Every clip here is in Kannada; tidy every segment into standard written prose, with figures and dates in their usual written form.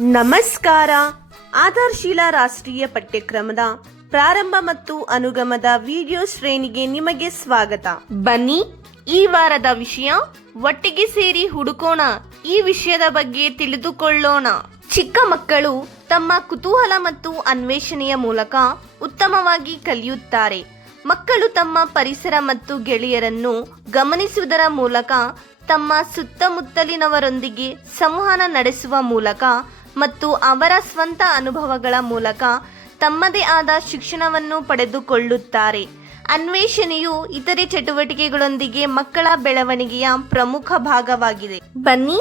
ನಮಸ್ಕಾರ. ಆಧಾರಶೀಲ ರಾಷ್ಟ್ರೀಯ ಪಠ್ಯಕ್ರಮದ ಪ್ರಾರಂಭ ಮತ್ತು ಅನುಗಮದ ವಿಡಿಯೋ ಶ್ರೇಣಿಗೆ ನಿಮಗೆ ಸ್ವಾಗತ. ಬನ್ನಿ, ಈ ವಾರದ ವಿಷಯ ಒಟ್ಟಿಗೆ ಸೇರಿ ಹುಡುಕೋಣ. ಈ ವಿಷಯದ ಬಗ್ಗೆ ತಿಳಿದುಕೊಳ್ಳೋಣ. ಚಿಕ್ಕ ಮಕ್ಕಳು ತಮ್ಮ ಕುತೂಹಲ ಮತ್ತು ಅನ್ವೇಷಣೆಯ ಮೂಲಕ ಉತ್ತಮವಾಗಿ ಕಲಿಯುತ್ತಾರೆ. ಮಕ್ಕಳು ತಮ್ಮ ಪರಿಸರ ಮತ್ತು ಗೆಳೆಯರನ್ನು ಗಮನಿಸುವುದರ ಮೂಲಕ, ತಮ್ಮ ಸುತ್ತಮುತ್ತಲಿನವರೊಂದಿಗೆ ಸಂವಹನ ನಡೆಸುವ ಮೂಲಕ ಮತ್ತು ಅವರ ಸ್ವಂತ ಅನುಭವಗಳ ಮೂಲಕ ತಮ್ಮದೇ ಆದ ಶಿಕ್ಷಣವನ್ನು ಪಡೆದುಕೊಳ್ಳುತ್ತಾರೆ. ಅನ್ವೇಷಣೆಯು ಇತರೆ ಚಟುವಟಿಕೆಗಳೊಂದಿಗೆ ಮಕ್ಕಳ ಬೆಳವಣಿಗೆಯ ಪ್ರಮುಖ ಭಾಗವಾಗಿದೆ. ಬನ್ನಿ,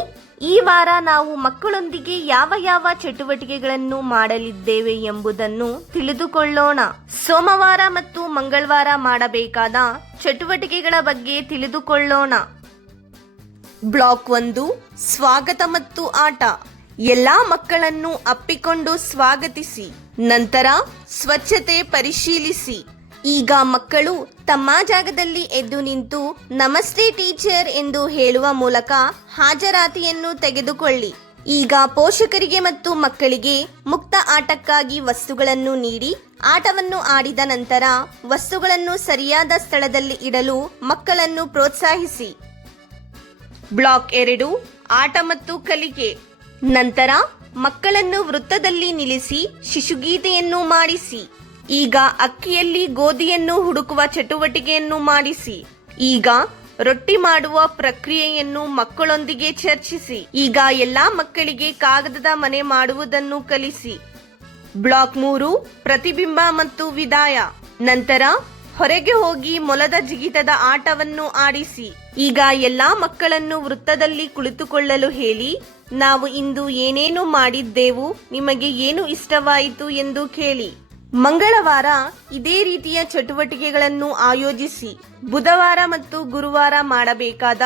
ಈ ವಾರ ನಾವು ಮಕ್ಕಳೊಂದಿಗೆ ಯಾವ ಚಟುವಟಿಕೆಗಳನ್ನು ಮಾಡಲಿದ್ದೇವೆ ಎಂಬುದನ್ನು ತಿಳಿದುಕೊಳ್ಳೋಣ. ಸೋಮವಾರ ಮತ್ತು ಮಂಗಳವಾರ ಮಾಡಬೇಕಾದ ಚಟುವಟಿಕೆಗಳ ಬಗ್ಗೆ ತಿಳಿದುಕೊಳ್ಳೋಣ. ಬ್ಲಾಕ್ 1, ಸ್ವಾಗತ ಮತ್ತು ಆಟ. ಎಲ್ಲಾ ಮಕ್ಕಳನ್ನು ಅಪ್ಪಿಕೊಂಡು ಸ್ವಾಗತಿಸಿ. ನಂತರ ಸ್ವಚ್ಛತೆ ಪರಿಶೀಲಿಸಿ. ಈಗ ಮಕ್ಕಳು ತಮ್ಮ ಜಾಗದಲ್ಲಿ ಎದ್ದು ನಿಂತು ನಮಸ್ತೆ ಟೀಚರ್ ಎಂದು ಹೇಳುವ ಮೂಲಕ ಹಾಜರಾತಿಯನ್ನು ತೆಗೆದುಕೊಳ್ಳಿ. ಈಗ ಪೋಷಕರಿಗೆ ಮತ್ತು ಮಕ್ಕಳಿಗೆ ಮುಕ್ತ ಆಟಕ್ಕಾಗಿ ವಸ್ತುಗಳನ್ನು ನೀಡಿ ಆಟವನ್ನು ಆಡಿದ ನಂತರ ವಸ್ತುಗಳನ್ನು ಸರಿಯಾದ ಸ್ಥಳದಲ್ಲಿ ಇಡಲು ಮಕ್ಕಳನ್ನು ಪ್ರೋತ್ಸಾಹಿಸಿ. ಬ್ಲಾಕ್ 2, ಆಟ ಮತ್ತು ಕಲಿಕೆ. ನಂತರ ಮಕ್ಕಳನ್ನು ವೃತ್ತದಲ್ಲಿ ನಿಲ್ಲಿಸಿ ಶಿಶುಗೀತೆಯನ್ನು ಮಾಡಿಸಿ. ಈಗ ಅಕ್ಕಿಯಲ್ಲಿ ಗೋಧಿಯನ್ನು ಹುಡುಕುವ ಚಟುವಟಿಕೆಯನ್ನು ಮಾಡಿಸಿ. ಈಗ ರೊಟ್ಟಿ ಮಾಡುವ ಪ್ರಕ್ರಿಯೆಯನ್ನು ಮಕ್ಕಳೊಂದಿಗೆ ಚರ್ಚಿಸಿ. ಈಗ ಎಲ್ಲಾ ಮಕ್ಕಳಿಗೆ ಕಾಗದದ ಮನೆ ಮಾಡುವುದನ್ನು ಕಲಿಸಿ. ಬ್ಲಾಕ್ 3, ಪ್ರತಿಬಿಂಬ ಮತ್ತು ವಿದಾಯ. ನಂತರ ಹೊರಗೆ ಹೋಗಿ ಮೊಲದ ಜಿಗಿತದ ಆಟವನ್ನು ಆಡಿಸಿ. ಈಗ ಎಲ್ಲಾ ಮಕ್ಕಳನ್ನು ವೃತ್ತದಲ್ಲಿ ಕುಳಿತುಕೊಳ್ಳಲು ಹೇಳಿ, ನಾವು ಇಂದು ಏನೇನು ಮಾಡಿದ್ದೆವು, ನಿಮಗೆ ಏನು ಇಷ್ಟವಾಯಿತು ಎಂದು ಕೇಳಿ. ಮಂಗಳವಾರ ಇದೇ ರೀತಿಯ ಚಟುವಟಿಕೆಗಳನ್ನು ಆಯೋಜಿಸಿ. ಬುಧವಾರ ಮತ್ತು ಗುರುವಾರ ಮಾಡಬೇಕಾದ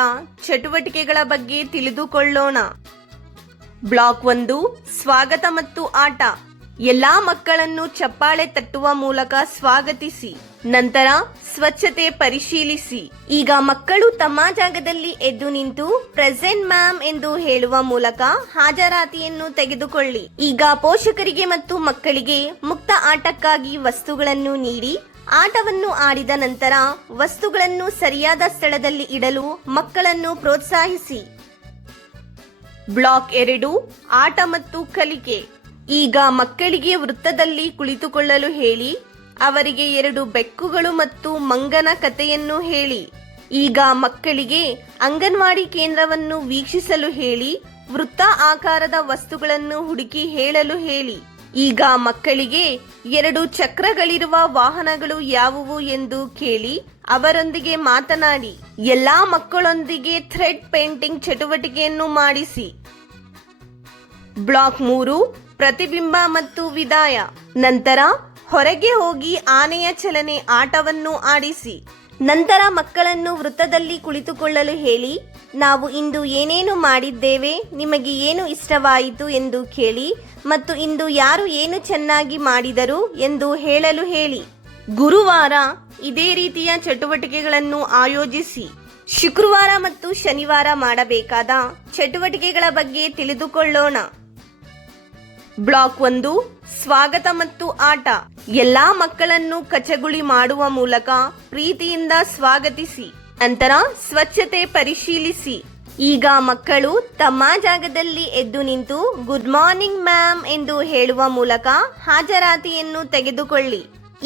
ಚಟುವಟಿಕೆಗಳ ಬಗ್ಗೆ ತಿಳಿದುಕೊಳ್ಳೋಣ. ಬ್ಲಾಕ್ 1, ಸ್ವಾಗತ ಮತ್ತು ಆಟ. ಎಲ್ಲಾ ಮಕ್ಕಳನ್ನು ಚಪ್ಪಾಳೆ ತಟ್ಟುವ ಮೂಲಕ ಸ್ವಾಗತಿಸಿ. ನಂತರ ಸ್ವಚ್ಛತೆ ಪರಿಶೀಲಿಸಿ. ಈಗ ಮಕ್ಕಳು ತಮ್ಮ ಜಾಗದಲ್ಲಿ ಎದ್ದು ನಿಂತು ಪ್ರೆಸೆಂಟ್ ಮ್ಯಾಮ್ ಎಂದು ಹೇಳುವ ಮೂಲಕ ಹಾಜರಾತಿಯನ್ನು ತೆಗೆದುಕೊಳ್ಳಿ. ಈಗ ಪೋಷಕರಿಗೆ ಮತ್ತು ಮಕ್ಕಳಿಗೆ ಮುಕ್ತ ಆಟಕ್ಕಾಗಿ ವಸ್ತುಗಳನ್ನು ನೀಡಿ ಆಟವನ್ನು ಆಡಿದ ನಂತರ ವಸ್ತುಗಳನ್ನು ಸರಿಯಾದ ಸ್ಥಳದಲ್ಲಿ ಇಡಲು ಮಕ್ಕಳನ್ನು ಪ್ರೋತ್ಸಾಹಿಸಿ. ಬ್ಲಾಕ್ 2, ಆಟ ಮತ್ತು ಕಲಿಕೆ. ಈಗ ಮಕ್ಕಳಿಗೆ ವೃತ್ತದಲ್ಲಿ ಕುಳಿತುಕೊಳ್ಳಲು ಹೇಳಿ. ಅವರಿಗೆ 2 ಬೆಕ್ಕುಗಳು ಮತ್ತು ಮಂಗನ ಕಥೆಯನ್ನು ಹೇಳಿ. ಈಗ ಮಕ್ಕಳಿಗೆ ಅಂಗನವಾಡಿ ಕೇಂದ್ರವನ್ನು ವೀಕ್ಷಿಸಲು ಹೇಳಿ. ವೃತ್ತ ಆಕಾರದ ವಸ್ತುಗಳನ್ನು ಹುಡುಕಿ ಹೇಳಲು ಹೇಳಿ. ಈಗ ಮಕ್ಕಳಿಗೆ 2 ಚಕ್ರಗಳಿರುವ ವಾಹನಗಳು ಯಾವುವು ಎಂದು ಕೇಳಿ ಅವರೊಂದಿಗೆ ಮಾತನಾಡಿ. ಎಲ್ಲಾ ಮಕ್ಕಳೊಂದಿಗೆ ಥ್ರೆಡ್ ಪೇಂಟಿಂಗ್ ಚಟುವಟಿಕೆಯನ್ನು ಮಾಡಿಸಿ. ಬ್ಲಾಕ್ 3, ಪ್ರತಿಬಿಂಬ ಮತ್ತು ವಿದಾಯ. ನಂತರ ಹೊರಗೆ ಹೋಗಿ ಆನೆಯ ಚಲನೆ ಆಟವನ್ನು ಆಡಿಸಿ. ನಂತರ ಮಕ್ಕಳನ್ನು ವೃತ್ತದಲ್ಲಿ ಕುಳಿತುಕೊಳ್ಳಲು ಹೇಳಿ, ನಾವು ಇಂದು ಏನೇನು ಮಾಡಿದ್ದೇವೆ, ನಿಮಗೆ ಏನು ಇಷ್ಟವಾಯಿತು ಎಂದು ಕೇಳಿ ಮತ್ತು ಇಂದು ಯಾರು ಏನು ಚೆನ್ನಾಗಿ ಮಾಡಿದರು ಎಂದು ಹೇಳಲು ಹೇಳಿ. ಗುರುವಾರ ಇದೇ ರೀತಿಯ ಚಟುವಟಿಕೆಗಳನ್ನು ಆಯೋಜಿಸಿ. ಶುಕ್ರವಾರ ಮತ್ತು ಶನಿವಾರ ಮಾಡಬೇಕಾದ ಚಟುವಟಿಕೆಗಳ ಬಗ್ಗೆ ತಿಳಿದುಕೊಳ್ಳೋಣ. ಬ್ಲಾಕ್ 1, ಸ್ವಾಗತ ಮತ್ತು ಆಟ. ಎಲ್ಲಾ ಮಕ್ಕಳನ್ನು ಕಚಗುಳಿ ಮಾಡುವ ಮೂಲಕ ಪ್ರೀತಿಯಿಂದ ಸ್ವಾಗತಿಸಿ. ನಂತರ ಸ್ವಚ್ಛತೆ ಪರಿಶೀಲಿಸಿ. ಈಗ ಮಕ್ಕಳು ತಮ್ಮ ಜಾಗದಲ್ಲಿ ಎದ್ದು ನಿಂತು ಗುಡ್ ಮಾರ್ನಿಂಗ್ ಮ್ಯಾಮ್ ಎಂದು ಹೇಳುವ ಮೂಲಕ ಹಾಜರಾತಿಯನ್ನು ತೆಗೆದುಕೊಳ್ಳಿ.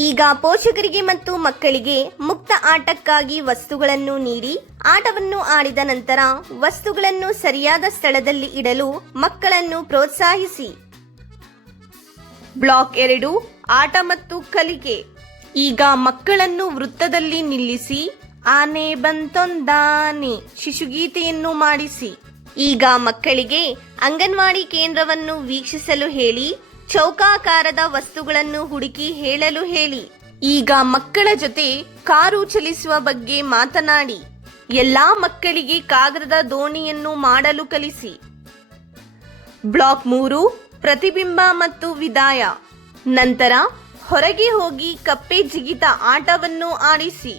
ಈಗ ಪೋಷಕರಿಗೆ ಮತ್ತು ಮಕ್ಕಳಿಗೆ ಮುಕ್ತ ಆಟಕ್ಕಾಗಿ ವಸ್ತುಗಳನ್ನು ನೀಡಿ ಆಟವನ್ನು ಆಡಿದ ನಂತರ ವಸ್ತುಗಳನ್ನು ಸರಿಯಾದ ಸ್ಥಳದಲ್ಲಿ ಇಡಲು ಮಕ್ಕಳನ್ನು ಪ್ರೋತ್ಸಾಹಿಸಿ. ಬ್ಲಾಕ್ 2, ಆಟ ಮತ್ತು ಕಲಿಕೆ. ಈಗ ಮಕ್ಕಳನ್ನು ವೃತ್ತದಲ್ಲಿ ನಿಲ್ಲಿಸಿ ಆನೆ ಬಂತೊಂದಾನೆ ಶಿಶುಗೀತೆಯನ್ನು ಮಾಡಿಸಿ. ಈಗ ಮಕ್ಕಳಿಗೆ ಅಂಗನವಾಡಿ ಕೇಂದ್ರವನ್ನು ವೀಕ್ಷಿಸಲು ಹೇಳಿ. ಚೌಕಾಕಾರದ ವಸ್ತುಗಳನ್ನು ಹುಡುಕಿ ಹೇಳಲು ಹೇಳಿ. ಈಗ ಮಕ್ಕಳ ಜೊತೆ ಕಾರು ಚಲಿಸುವ ಬಗ್ಗೆ ಮಾತನಾಡಿ. ಎಲ್ಲಾ ಮಕ್ಕಳಿಗೆ ಕಾಗದದ ದೋಣಿಯನ್ನು ಮಾಡಲು ಕಲಿಸಿ. ಬ್ಲಾಕ್ 3, ಪ್ರತಿಬಿಂಬ ಮತ್ತು ವಿದಾಯ. ನಂತರ ಹೊರಗೆ ಹೋಗಿ ಕಪ್ಪೆ ಜಿಗಿತ ಆಟವನ್ನು ಆಡಿಸಿ.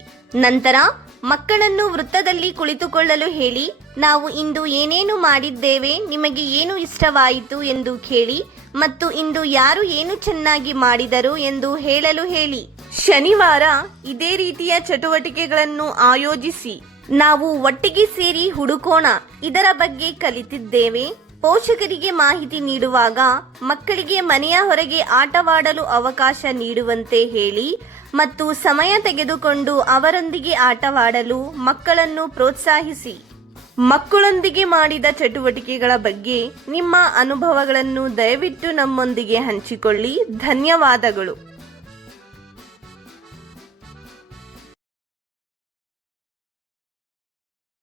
ನಂತರ ಮಕ್ಕಳನ್ನು ವೃತ್ತದಲ್ಲಿ ಕುಳಿತುಕೊಳ್ಳಲು ಹೇಳಿ ನಾವು ಇಂದು ಏನೇನು ಮಾಡಿದ್ದೇವೆ, ನಿಮಗೆ ಏನು ಇಷ್ಟವಾಯಿತು ಎಂದು ಕೇಳಿ ಮತ್ತು ಇಂದು ಯಾರು ಏನು ಚೆನ್ನಾಗಿ ಮಾಡಿದರು ಎಂದು ಹೇಳಲು ಹೇಳಿ. ಶನಿವಾರ ಇದೇ ರೀತಿಯ ಚಟುವಟಿಕೆಗಳನ್ನು ಆಯೋಜಿಸಿ ನಾವು ಒಟ್ಟಿಗೆ ಸೇರಿ ಹುಡುಕೋಣ. ಇದರ ಬಗ್ಗೆ ಕಲಿತಿದ್ದೇವೆ. ಪೋಷಕರಿಗೆ ಮಾಹಿತಿ ನೀಡುವಾಗ ಮಕ್ಕಳಿಗೆ ಮನೆಯ ಹೊರಗೆ ಆಟವಾಡಲು ಅವಕಾಶ ನೀಡುವಂತೆ ಹೇಳಿ ಮತ್ತು ಸಮಯ ತೆಗೆದುಕೊಂಡು ಅವರೊಂದಿಗೆ ಆಟವಾಡಲು ಮಕ್ಕಳನ್ನು ಪ್ರೋತ್ಸಾಹಿಸಿ. ಮಕ್ಕಳೊಂದಿಗೆ ಮಾಡಿದ ಚಟುವಟಿಕೆಗಳ ಬಗ್ಗೆ ನಿಮ್ಮ ಅನುಭವಗಳನ್ನು ದಯವಿಟ್ಟು ನಮ್ಮೊಂದಿಗೆ ಹಂಚಿಕೊಳ್ಳಿ. ಧನ್ಯವಾದಗಳು.